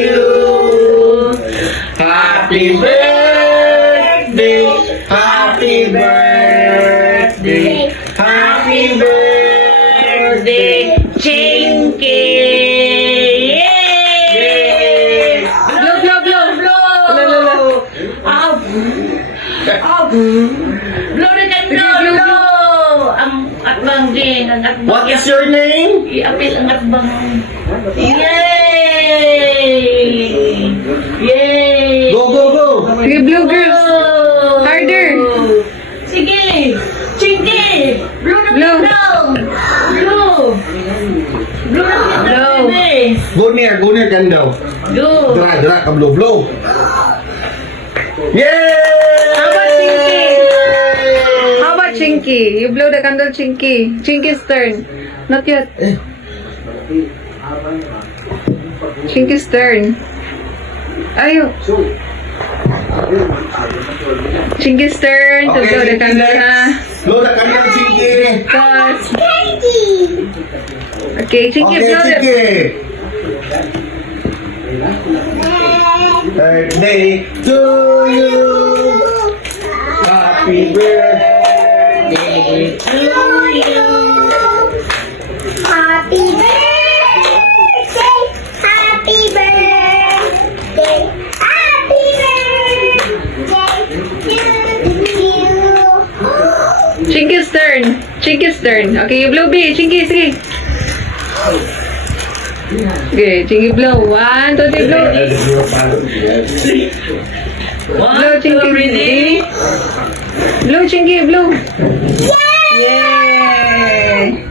you. Happy birthday, happy birthday, happy birthday, Chinky! Yay! Blow, blow, blow, blow! Up! Up! Blow na blow, blow! Ang atbang din, ang atbang. What is your name? I-apil ang atbang. Yay! Yay! Go, go, go! Sige, blue girls. Harder. Sige! Chinky! Blue na Blue. blue! Blue! Blue na Blue. blue! Go near kan daw. Blue! Dra ka blow, blow. Yay! How about Chinky? How about Chinky? You blow the candle, Chinky. Chinky's turn. Not yet. Chinky's turn. Ayo. Chinky's turn to blow the candle, ha? Blow the candle, Chinky. Cause... Okay, Chinky, Okay, blow the... Chinky. Birthday to you. Happy birthday to you. Happy birthday, happy birthday, happy birthday to you. Chinky's turn. Chinky's turn. Okay, you blow B. Chinky, sige. Okay, Chinky blow. 1, 2, 3, blow. Blow, Chinky. Ready? Blow, Chinky, blow. Yay!